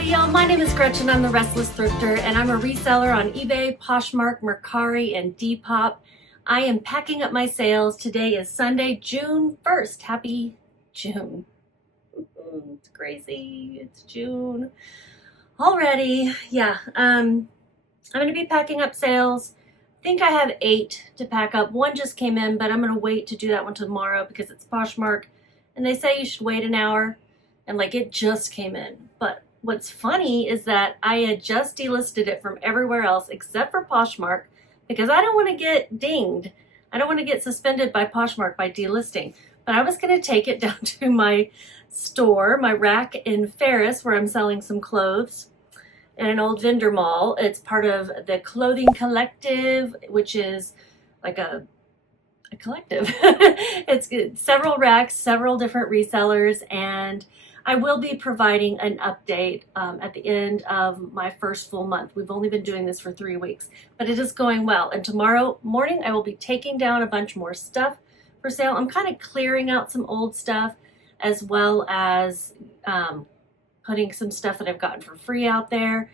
Howdy y'all, my name is Gretchen. I'm the Restless Thrifter and I'm a reseller on eBay, Poshmark, Mercari, and Depop. I am packing up my sales. Today is Sunday, June 1st. Happy June. It's crazy. It's June already. Yeah, I'm going to be packing up sales. I think I have 8 to pack up. One just came in, but I'm going to wait to do that one tomorrow because it's Poshmark and they say you should wait an hour, and like it just came in. But what's funny is that I had just delisted it from everywhere else except for Poshmark because I don't want to get dinged. I don't want to get suspended by Poshmark by delisting. But I was going to take it down to my store, my rack in Ferris, where I'm selling some clothes in an old vendor mall. It's part of the Clothing Collective, which is like a collective. It's several racks, several different resellers, and I will be providing an update at the end of my first full month. We've only been doing this for 3 weeks, but it is going well. And tomorrow morning, I will be taking down a bunch more stuff for sale. I'm kind of clearing out some old stuff as well as putting some stuff that I've gotten for free out there.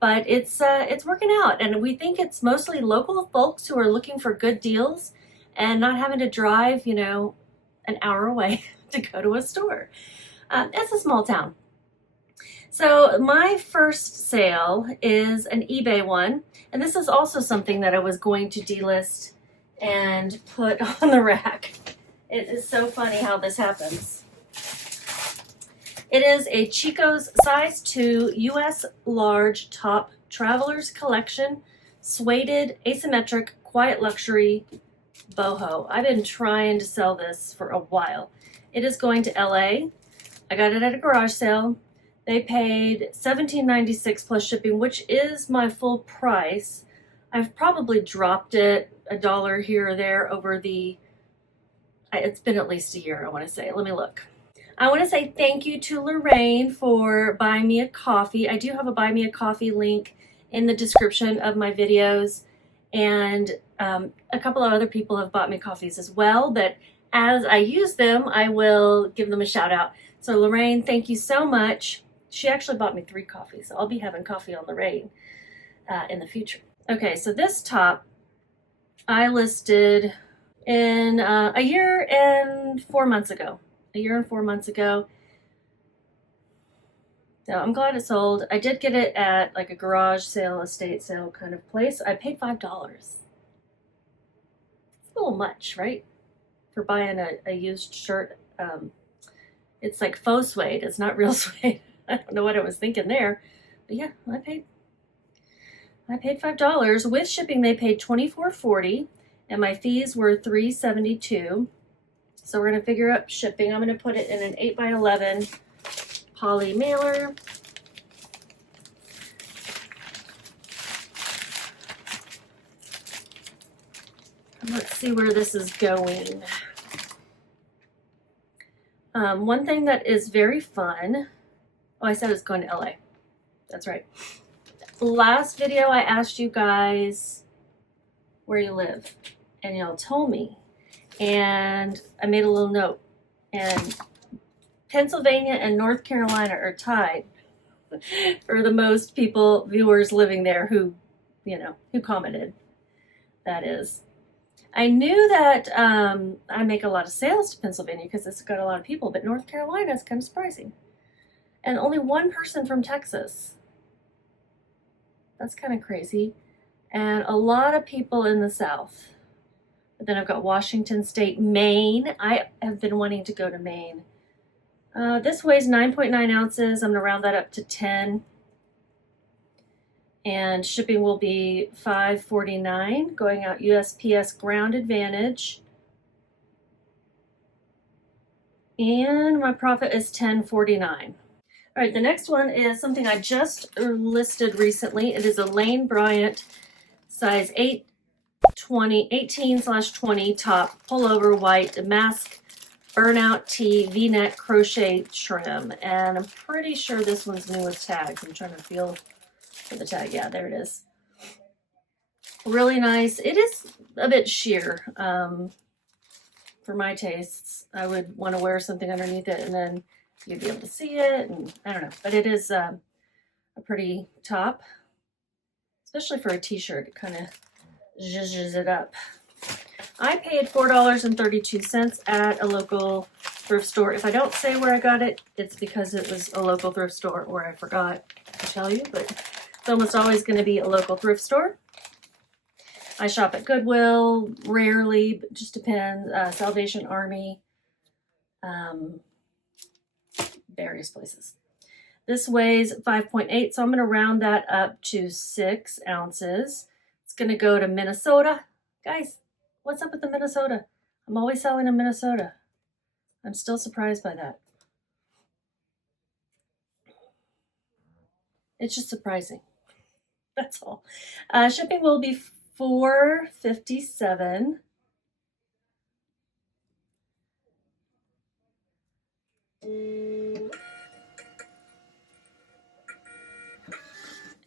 But it's working out, and we think it's mostly local folks who are looking for good deals and not having to drive, an hour away to go to a store. It's a small town. So my first sale is an eBay one, and this is also something that I was going to delist and put on the rack. It is so funny how this happens. It is a Chico's size 2 US large top traveler's collection, suede, asymmetric, quiet luxury, boho. I've been trying to sell this for a while. It is going to LA. I got it at a garage sale. They paid $17.96 plus shipping, which is my full price. I've probably dropped it $1 here or there over it's been at least a year, I want to say. Let me look. I want to say thank you to Lorraine for buying me a coffee. I do have a buy me a coffee link in the description of my videos, and a couple of other people have bought me coffees as well, but as I use them, I will give them a shout out. So Lorraine, thank you so much. She actually bought me 3 coffees, so I'll be having coffee on Lorraine in the future. Okay, so this top I listed in a year and 4 months ago. So I'm glad it sold. I did get it at like a garage sale, estate sale kind of place. I paid $5. It's a little much, right? For buying a used shirt. It's like faux suede. It's not real suede. I don't know what I was thinking there. But yeah, I paid $5. With shipping, they paid $24.40, and my fees were $3.72. So we're going to figure out shipping. I'm going to put it in an 8x11 poly mailer. And let's see where this is going. One thing that is very fun, I said it's going to LA. That's right. Last video I asked you guys where you live, and y'all told me, and I made a little note, and Pennsylvania and North Carolina are tied for the most viewers living there who commented, that is. I knew that I make a lot of sales to Pennsylvania because it's got a lot of people, but North Carolina is kind of surprising. And only one person from Texas. That's kind of crazy. And a lot of people in the South. But then I've got Washington State, Maine. I have been wanting to go to Maine. This weighs 9.9 ounces. I'm going to round that up to 10. And shipping will be $5.49, going out USPS Ground Advantage. And my profit is $10.49. All right, the next one is something I just listed recently. It is a Lane Bryant size 18/20 top, pullover white, mask, burnout tee, v-neck, crochet trim. And I'm pretty sure this one's new with tags. I'm trying to feel for the tag. Yeah, there it is. Really nice. It is a bit sheer for my tastes. I would want to wear something underneath it and then you'd be able to see it, and I don't know, but it is a pretty top, especially for a t-shirt. It kind of zhuzhes it up. I paid $4.32 at a local thrift store. If I don't say where I got it, it's because it was a local thrift store or I forgot to tell you, but it's almost always going to be a local thrift store. I shop at Goodwill, rarely, but just depends. Salvation Army, various places. This weighs 5.8, so I'm going to round that up to 6 ounces. It's going to go to Minnesota. Guys, what's up with the Minnesota? I'm always selling in Minnesota. I'm still surprised by that. It's just surprising. That's all. Shipping will be $4.57.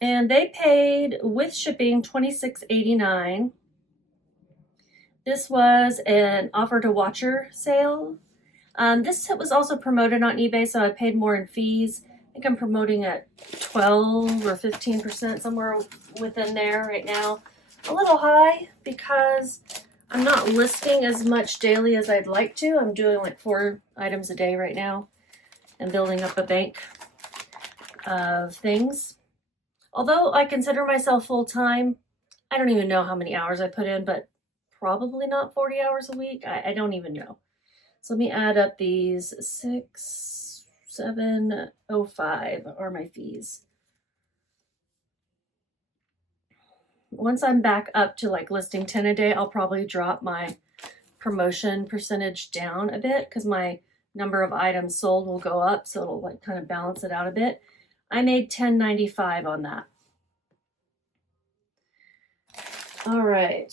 And they paid with shipping $26.89. This was an offer to watcher sale. This was also promoted on eBay, so I paid more in fees. I think I'm promoting at 12 or 15%, somewhere within there right now. A little high because I'm not listing as much daily as I'd like to. I'm doing like 4 items a day right now and building up a bank of things. Although I consider myself full-time, I don't even know how many hours I put in, but probably not 40 hours a week. I don't even know. So let me add up these. 6,705 are my fees. Once I'm back up to like listing 10 a day, I'll probably drop my promotion percentage down a bit because my number of items sold will go up, so it'll like kind of balance it out a bit. I made $10.95 on that. All right.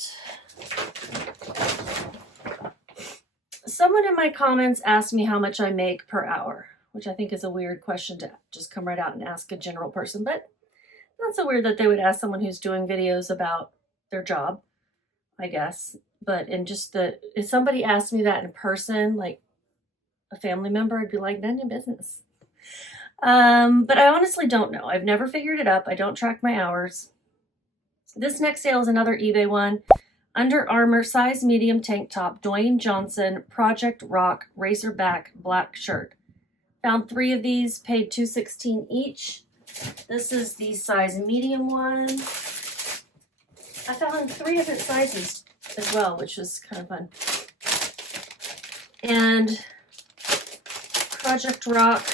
Someone in my comments asked me how much I make per hour, which I think is a weird question to just come right out and ask a general person, but not so weird that they would ask someone who's doing videos about their job, I guess. But if somebody asked me that in person, like a family member, I'd be like, none of your business. But I honestly don't know. I've never figured it up. I don't track my hours. This next sale is another eBay one. Under Armour size medium tank top, Dwayne Johnson, Project Rock, Racerback, black shirt. Found 3 of these, paid $2.16 each. This is the size medium one. I found 3 different sizes as well, which was kind of fun. And Project Rock.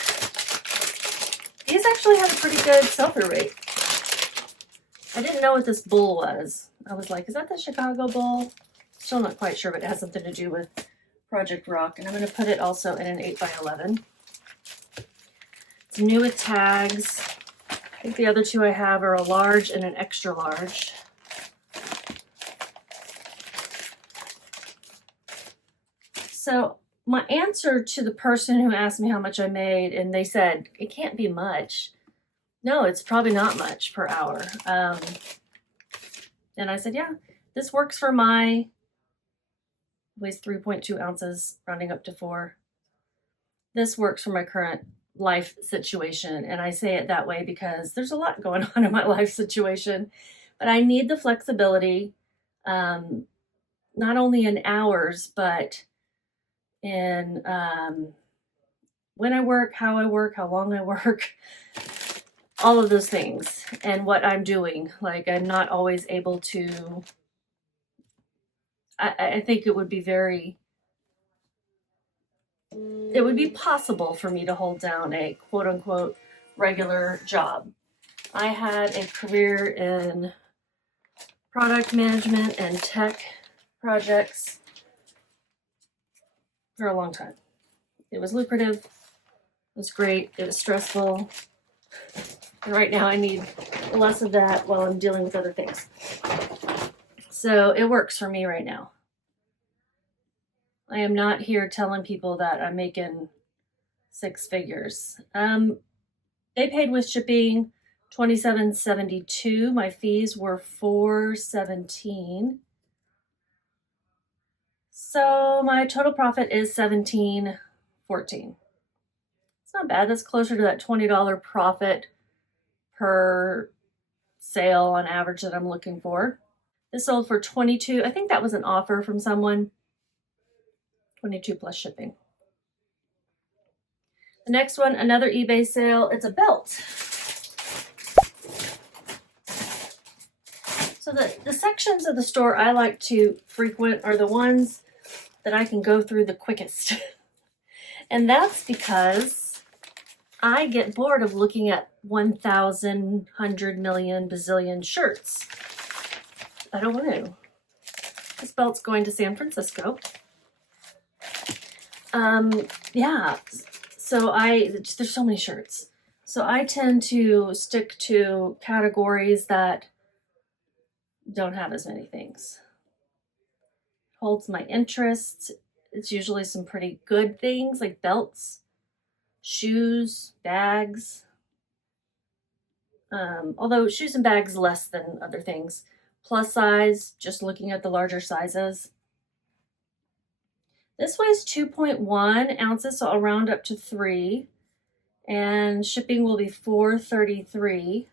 These actually had a pretty good sell-through rate. I didn't know what this bull was. I was like, is that the Chicago bull? Still not quite sure, but it has something to do with Project Rock. And I'm going to put it also in an 8x11. It's new with tags. I think the other 2 I have are a large and an extra large. So my answer to the person who asked me how much I made, and they said, it can't be much. No, it's probably not much per hour. And I said, yeah, this works for weighs 3.2 ounces, rounding up to 4. This works for my current life situation. And I say it that way because there's a lot going on in my life situation, but I need the flexibility, not only in hours, but in when I work, how long I work, all of those things, and what I'm doing. Like, I'm not always able to, I think it would be possible for me to hold down a quote unquote regular job. I had a career in product management and tech projects for a long time. It was lucrative, it was great, it was stressful. And right now I need less of that while I'm dealing with other things. So it works for me right now. I am not here telling people that I'm making 6 figures. They paid with shipping $27.72. My fees were $4.17. So my total profit is $17.14. It's not bad. That's closer to that $20 profit per sale on average that I'm looking for. This sold for $22. I think that was an offer from someone. $22 plus shipping. The next one, another eBay sale. It's a belt. So the sections of the store I like to frequent are the ones that I can go through the quickest. And that's because I get bored of looking at 1,000, 100 million, bazillion shirts. I don't want to. This belt's going to San Francisco. Yeah, so there's so many shirts. So I tend to stick to categories that don't have as many things. Holds my interests. It's usually some pretty good things like belts, shoes, bags. Although shoes and bags less than other things. Plus size, just looking at the larger sizes. This weighs 2.1 ounces, so I'll round up to 3. And shipping will be $4.33.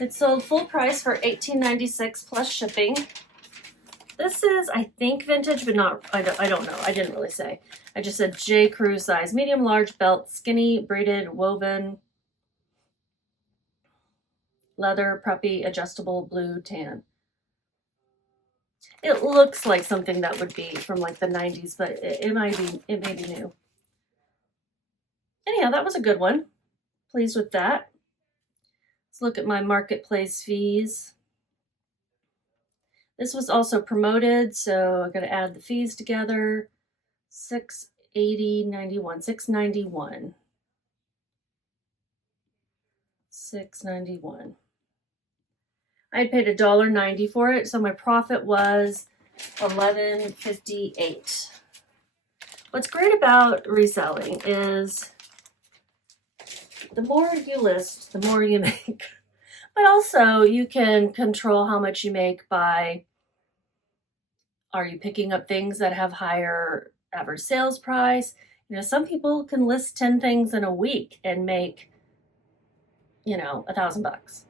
It sold full price for $18.96 plus shipping. This is, I think, vintage, but not, I don't know. I didn't really say. I just said J. Crew size, medium, large belt, skinny, braided, woven, leather, preppy, adjustable, blue, tan. It looks like something that would be from like the 90s, but it may be new. Anyhow, that was a good one. Pleased with that. Let's look at my marketplace fees. This was also promoted, so I got to add the fees together. $680.91, $691. $691. I paid $1.90 for it, so my profit was $11.58. What's great about reselling is the more you list, the more you make. But also you can control how much you make by, are you picking up things that have higher average sales price? You know, some people can list 10 things in a week and make, you know, $1,000.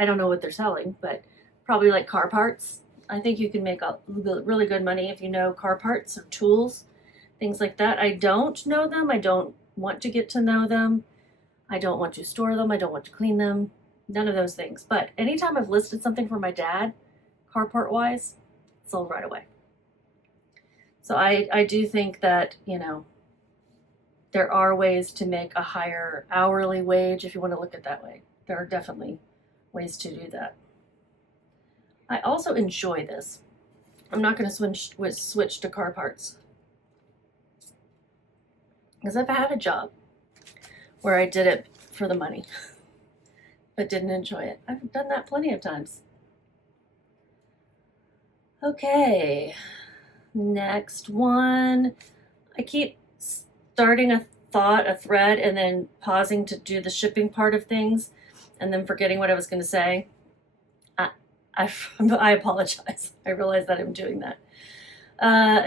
I don't know what they're selling, but probably like car parts. I think you can make a really good money if you know car parts or tools, things like that. I don't know them. I don't want to get to know them. I don't want to store them. I don't want to clean them. None of those things. But anytime I've listed something for my dad, car part wise, it's sold right away. So I do think that, you know, there are ways to make a higher hourly wage if you want to look at it that way. There are definitely ways to do that. I also enjoy this. I'm not going to switch to car parts. Because I've had a job where I did it for the money, but didn't enjoy it. I've done that plenty of times. Okay, next one. I keep starting a thought, a thread, and then pausing to do the shipping part of things, and then forgetting what I was going to say. I apologize. I realize that I'm doing that.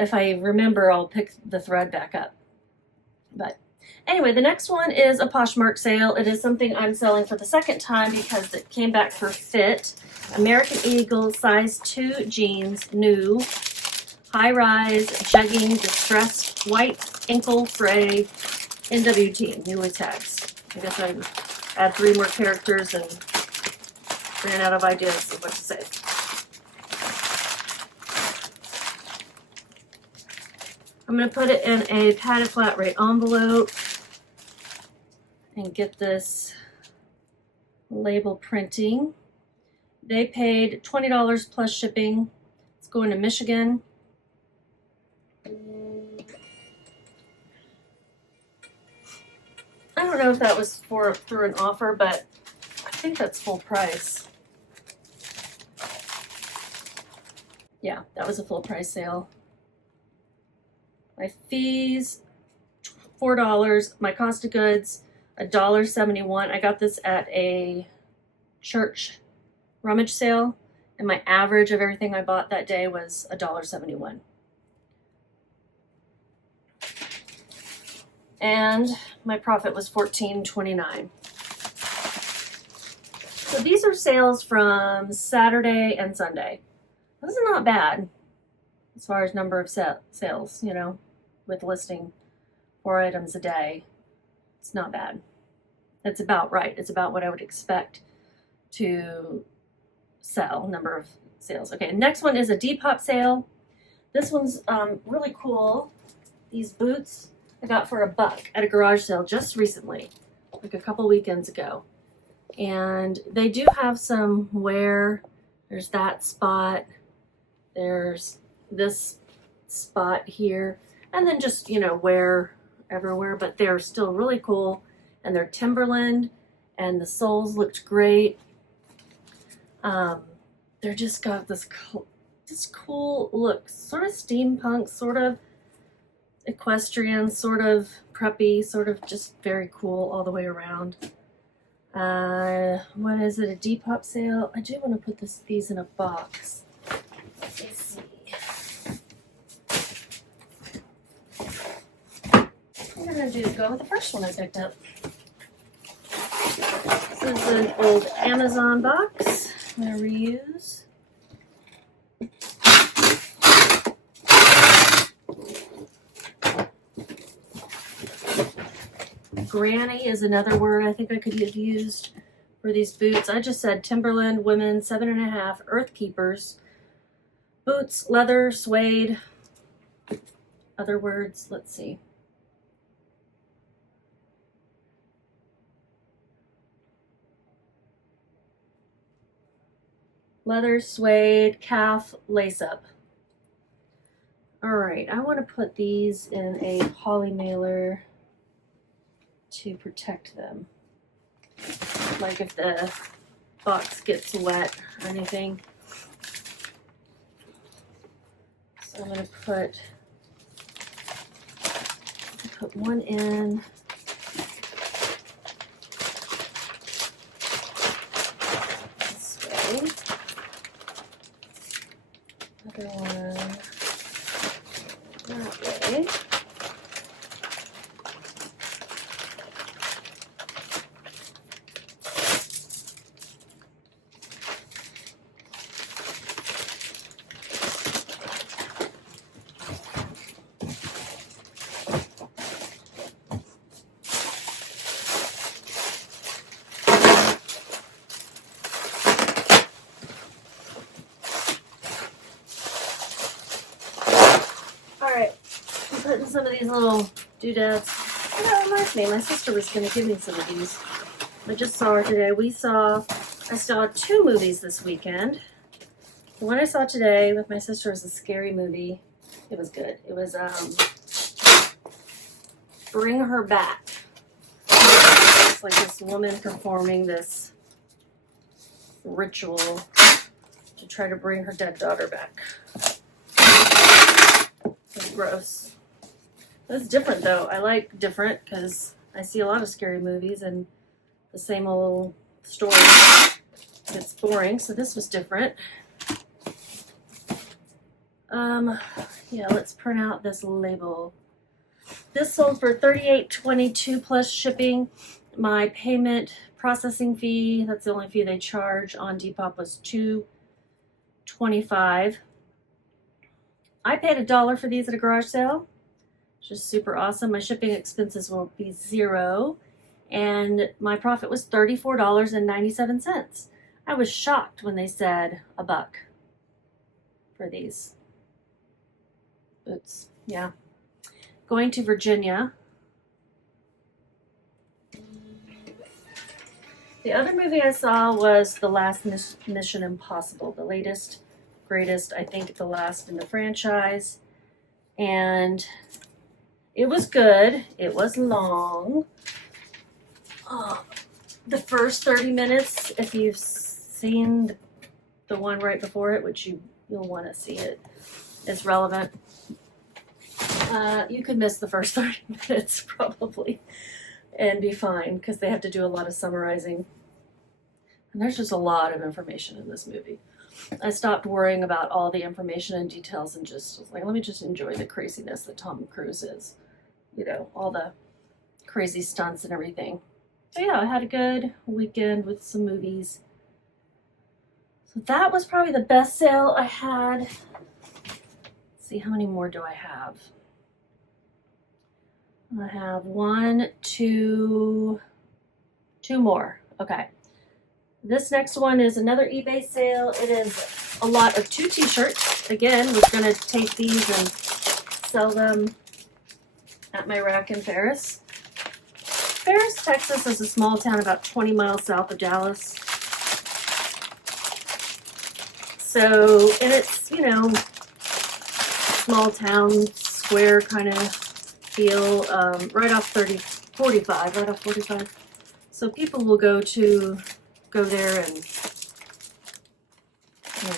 If I remember, I'll pick the thread back up. But anyway, the next one is a Poshmark sale. It is something I'm selling for the second time because it came back for fit. American Eagle size 2 jeans, new, high-rise, jegging, distressed, white, ankle, fray, NWT, newly tags. I guess I add 3 more characters and ran out of ideas of what to say. I'm going to put it in a padded flat rate envelope and get this label printing. They paid $20 plus shipping. It's going to Michigan. I don't know if that was through an offer, but I think that's full price. Yeah, that was a full price sale. My fees, $4. My cost of goods, $1.71. I got this at a church rummage sale, and my average of everything I bought that day was $1.71. and my profit was $14.29. So these are sales from Saturday and Sunday. This is not bad as far as number of sales, you know, with listing 4 items a day. It's not bad. It's about right. It's about what I would expect to sell, number of sales. Okay, next one is a Depop sale. This one's really cool. These boots I got for $1 at a garage sale just recently, like a couple weekends ago. And they do have some wear. There's that spot. There's this spot here. And then just, you know, wear everywhere. But they're still really cool. And they're Timberland. And the soles looked great. They're just got this cool look. Sort of steampunk, sort of equestrian, sort of preppy, sort of just very cool all the way around. What is it? A Depop sale? I do want to put these in a box. Let's see. I'm gonna go with the first one I picked up. This is an old Amazon box. I'm gonna reuse. Granny is another word I think I could have used for these boots. I just said Timberland, women, 7.5, Earth Keepers, boots, leather, suede. Other words, let's see. Leather, suede, calf, lace-up. All right, I want to put these in a poly mailer to protect them. Like if the box gets wet or anything. So I'm going to put one in. This way. Other one that way. Alright, I'm putting some of these little doodads. Oh, that reminds me, my sister was going to give me some of these. I just saw her today. I saw 2 movies this weekend. The one I saw today with my sister was a scary movie. It was good. It was Bring Her Back. It's like this woman performing this ritual to try to bring her dead daughter back. It's gross. It's different though. I like different because I see a lot of scary movies and the same old story. It's boring, so this was different. Yeah, let's print out this label. This sold for $38.22 plus shipping. My payment processing fee, that's the only fee they charge on Depop, was $2.25. I paid $1 for these at a garage sale, which is super awesome. My shipping expenses will be $0, and my profit was $34.97. I was shocked when they said $1 for these boots. Yeah. Going to Virginia. The other movie I saw was The Last Mission Impossible, the latest, greatest, I think the last in the franchise. And it was good. It was long. The first 30 minutes, if you've seen the one right before it, which you'll want to see it, is relevant. You could miss the first 30 minutes probably and be fine because they have to do a lot of summarizing. And there's just a lot of information in this movie. I stopped worrying about all the information and details and just was like, let me just enjoy the craziness that Tom Cruise is. You know, all the crazy stunts and everything. So yeah, I had a good weekend with some movies. So that was probably the best sale I had. Let's see, how many more do I have? I have two more. Okay. This next one is another eBay sale. It is a lot of 2 t-shirts. Again, we're going to take these and sell them at my rack in Ferris. Ferris, Texas is a small town about 20 miles south of Dallas. So, and it's, you know, small town, square kind of feel, right off 45. So people will go there and, you know,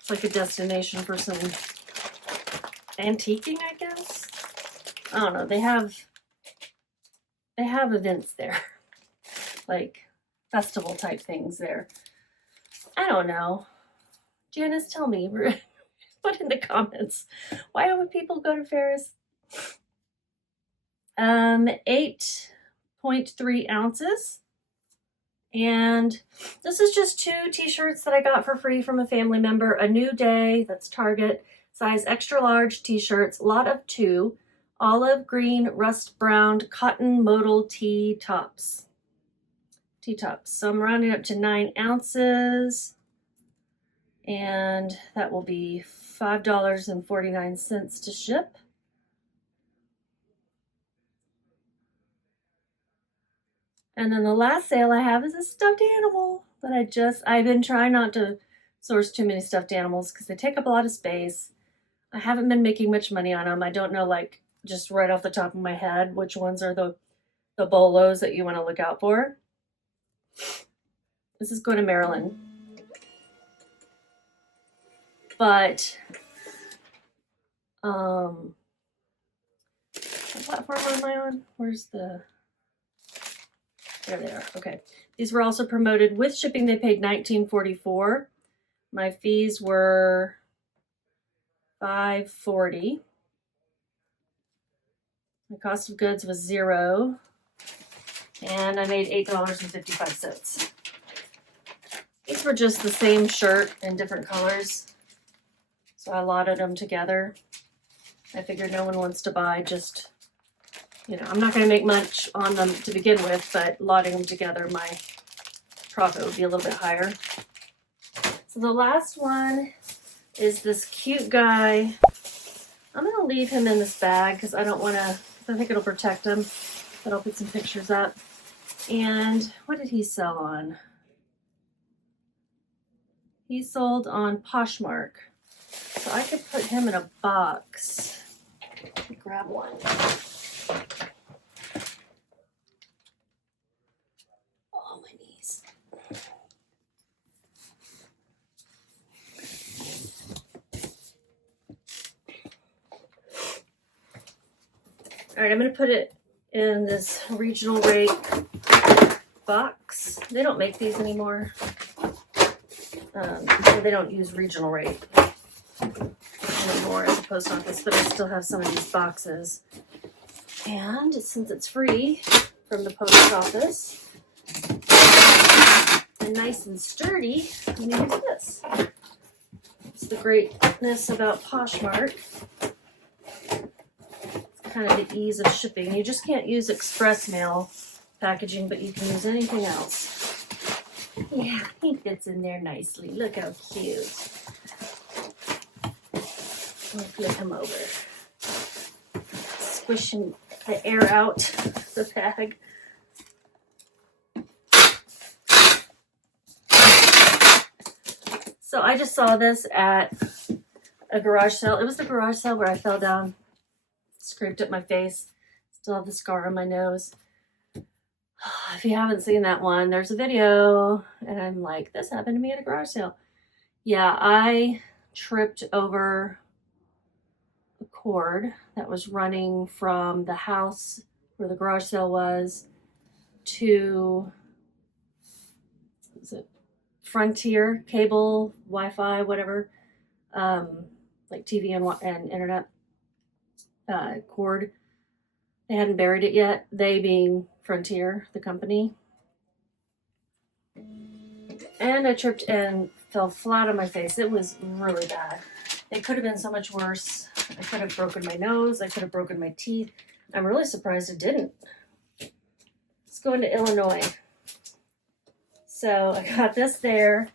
it's like a destination for some antiquing, I guess. I don't know. They have events there, like festival type things there. I don't know. Janice, tell me. Put in the comments. Why would people go to Ferris? 8.3 ounces. And this is just 2 t-shirts that I got for free from a family member. A New Day, that's Target, size extra large t-shirts, lot of 2. Olive green, rust brown, cotton modal T-tops. So I'm rounding up to 9 ounces. And that will be $5.49 to ship. And then the last sale I have is a stuffed animal that I've been trying not to source too many stuffed animals because they take up a lot of space. I haven't been making much money on them. I don't know, like, just right off the top of my head, which ones are the bolos that you want to look out for. This is going to Maryland. But, what platform am I on? Where's the... There they are. Okay. These were also promoted with shipping. They paid $19.44. My fees were $5.40. My cost of goods was $0. And I made $8.55. These were just the same shirt in different colors. So I lotted them together. I figured no one wants to buy just, you know, I'm not going to make much on them to begin with, but lotting them together, my profit would be a little bit higher. So the last one is this cute guy. I'm going to leave him in this bag because I don't want to, I think it'll protect him, but I'll put some pictures up. And what did he sell on? He sold on Poshmark. So I could put him in a box. Let me grab one. Oh, my knees. All right, I'm going to put it in this regional rate box. They don't make these anymore. They don't use regional rate anymore at the post office, but I still have some of these boxes. And since it's free from the post office and nice and sturdy, I'm going to use this. It's the greatness about Poshmark. It's kind of the ease of shipping. You just can't use express mail packaging, but you can use anything else. Yeah, he fits in there nicely. Look how cute. We'll flip him over. Squishing the air out the bag. So I just saw this at a garage sale. It was the garage sale where I fell down, scraped up my face. Still have the scar on my nose. If you haven't seen that one, there's a video, and I'm like, this happened to me at a garage sale. Yeah, I tripped over a cord that was running from the house where the garage sale was to, what was it, Frontier cable, Wi-Fi, whatever, like TV and internet cord. They hadn't buried it yet, they being Frontier, the company. And I tripped and fell flat on my face. It was really bad. It could have been so much worse. I could have broken my nose. I could have broken my teeth. I'm really surprised it didn't. Let's go into Illinois. So I got this there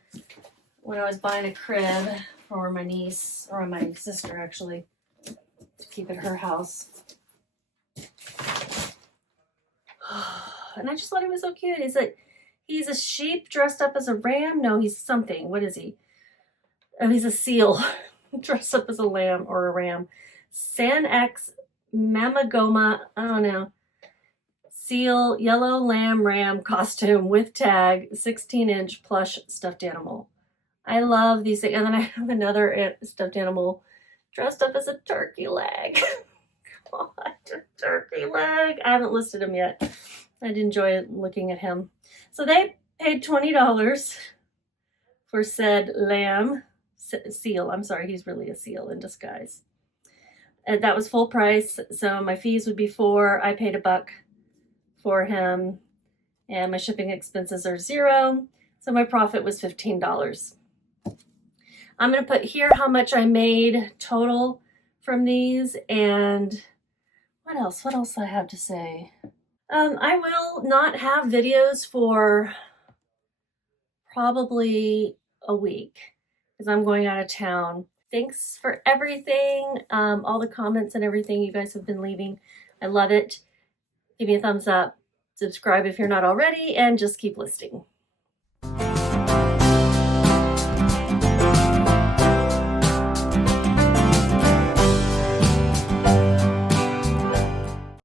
when I was buying a crib for my niece, or my sister actually, to keep at her house. And I just thought he was so cute. He's a sheep dressed up as a ram? No, he's something. What is he? Oh, he's a seal dressed up as a lamb or a ram. San X Mamagoma, I don't know. Seal, yellow lamb ram costume with tag, 16-inch plush stuffed animal. I love these things. And then I have another stuffed animal dressed up as a turkey leg. God, a turkey leg. I haven't listed him yet. I'd enjoy looking at him. So they paid $20 for said lamb, seal. I'm sorry, he's really a seal in disguise. And that was full price. So my fees would be $4. I paid $1 for him. And my shipping expenses are $0. So my profit was $15. I'm going to put here how much I made total from these, and what else do I have to say? I will not have videos for probably a week because I'm going out of town. Thanks for everything, all the comments and everything you guys have been leaving. I love it. Give me a thumbs up, subscribe if you're not already, and just keep listening.